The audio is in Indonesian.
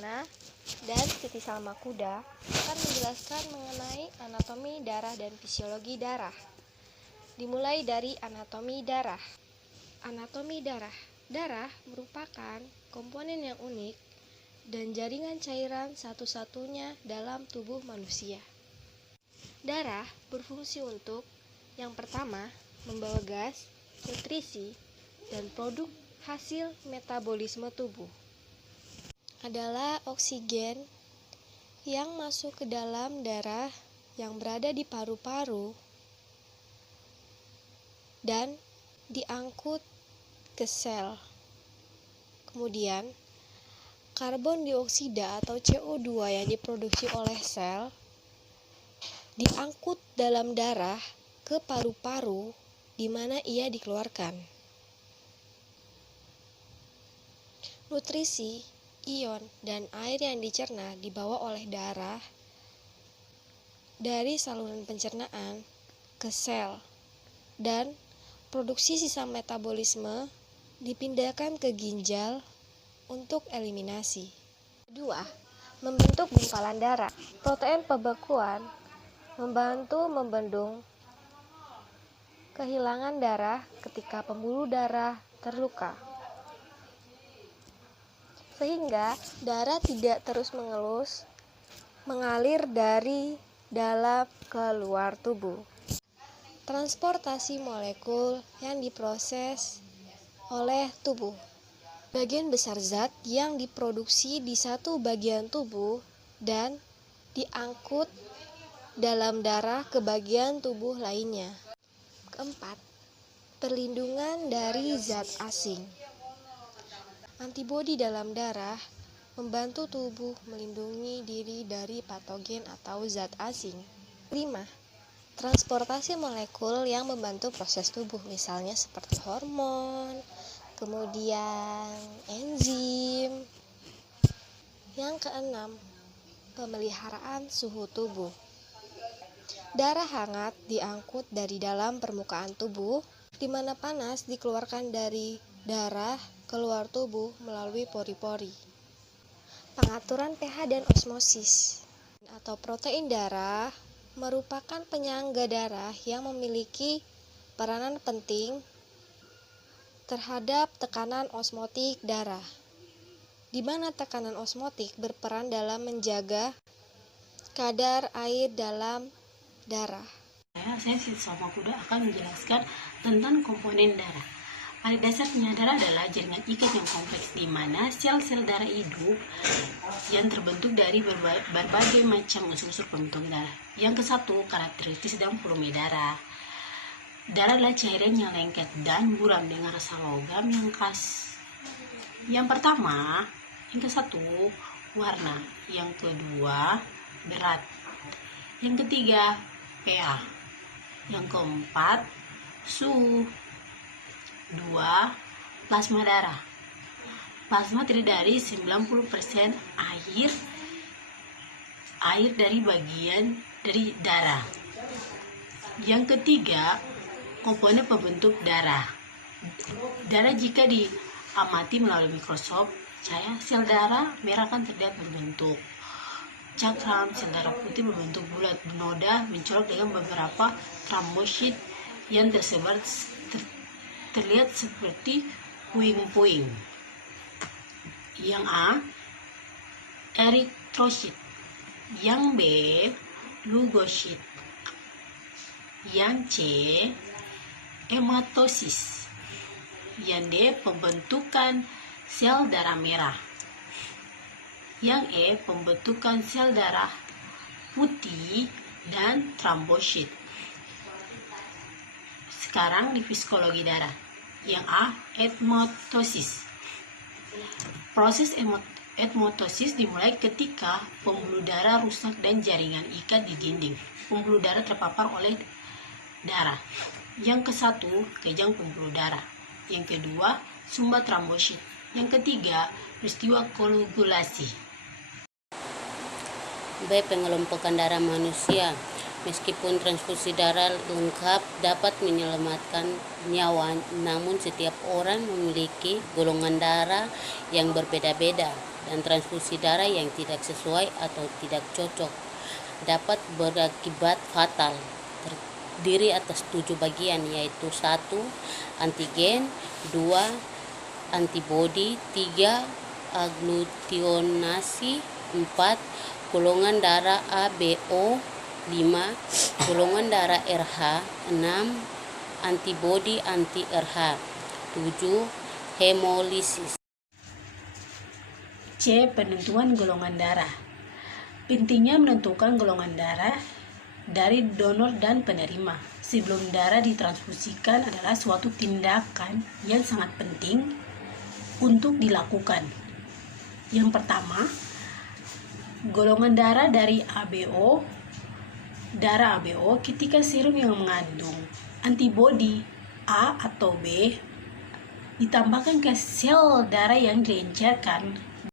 Pradana dan Siti Salma Kuda akan menjelaskan mengenai anatomi darah dan fisiologi darah. Dimulai dari anatomi darah. Anatomi darah. Darah merupakan komponen yang unik dan jaringan cairan satu-satunya dalam tubuh manusia. Darah berfungsi untuk yang pertama, membawa gas, nutrisi, dan produk hasil metabolisme tubuh. Adalah oksigen yang masuk ke dalam darah yang berada di paru-paru dan diangkut ke sel. Kemudian, karbon dioksida atau CO2 yang diproduksi oleh sel diangkut dalam darah ke paru-paru di mana ia dikeluarkan. Nutrisi, ion, dan air yang dicerna dibawa oleh darah dari saluran pencernaan ke sel dan produksi sisa metabolisme dipindahkan ke ginjal untuk eliminasi. Kedua, membentuk gumpalan darah. Protein pembekuan membantu membendung kehilangan darah ketika pembuluh darah terluka, sehingga darah tidak terus mengalir dari dalam ke luar tubuh. Transportasi molekul yang diproses oleh tubuh. Bagian besar zat yang diproduksi di satu bagian tubuh dan diangkut dalam darah ke bagian tubuh lainnya. Keempat, perlindungan dari zat asing. Antibodi dalam darah membantu tubuh melindungi diri dari patogen atau zat asing. 5. Transportasi molekul yang membantu proses tubuh, misalnya seperti hormon, kemudian enzim. Yang keenam, pemeliharaan suhu tubuh. Darah hangat diangkut dari dalam permukaan tubuh, di mana panas dikeluarkan dari darah keluar tubuh melalui pori-pori. Pengaturan pH dan osmosis atau protein darah merupakan penyangga darah yang memiliki peranan penting terhadap tekanan osmotik darah, di mana tekanan osmotik berperan dalam menjaga kadar air dalam darah. Saya Siti Salma Kuda akan menjelaskan tentang komponen darah. Pada dasarnya darah adalah jaringan ikat yang kompleks di mana sel-sel darah hidup yang terbentuk dari berbagai macam unsur-unsur pembentuk darah. Yang kesatu, karakteristik dan volume darah. Darah adalah cairan yang lengket dan buram dengan rasa logam yang khas. Yang pertama, yang kesatu, warna. Yang kedua, berat. Yang ketiga, pH. Yang keempat, suhu. 2. Plasma darah. Plasma terdiri dari 90% air dari bagian dari darah. Yang ketiga, komponen pembentuk darah. Darah jika diamati melalui mikroskop cahaya, sel darah merah akan terlihat berbentuk cakram, sel darah putih berbentuk bulat bernoda mencolok dengan beberapa trombosit yang tersebar terlihat seperti puing-puing. Yang A, eritrosit. Yang B, leukosit. Yang C, hematosis. Yang D, pembentukan sel darah merah. Yang E, pembentukan sel darah putih dan trombosit. Sekarang di psikologi darah. Yang A, hematosis. Proses hematosis dimulai ketika pembuluh darah rusak dan jaringan ikat di dinding pembuluh darah terpapar oleh darah. Yang kesatu, kejang pembuluh darah. Yang kedua, sumbat trombosit. Yang ketiga, peristiwa koagulasi. B. Pengelompokan darah manusia. Meskipun transfusi darah lengkap dapat menyelamatkan nyawa, namun setiap orang memiliki golongan darah yang berbeda-beda. dan transfusi darah yang tidak sesuai atau tidak cocok dapat berakibat fatal. Terdiri atas 7 bagian, yaitu 1. Antigen, 2. Antibodi, 3. Aglutinasi, 4. Golongan darah ABO, 5. Golongan darah RH, 6. Antibodi anti-RH, 7. Hemolisis. C. Penentuan golongan darah. Pentingnya menentukan golongan darah dari donor dan penerima sebelum darah ditransfusikan adalah suatu tindakan yang sangat penting untuk dilakukan. Yang pertama, golongan darah dari darah ABO ketika serum yang mengandung antibodi A atau B ditambahkan ke sel darah yang diencerkan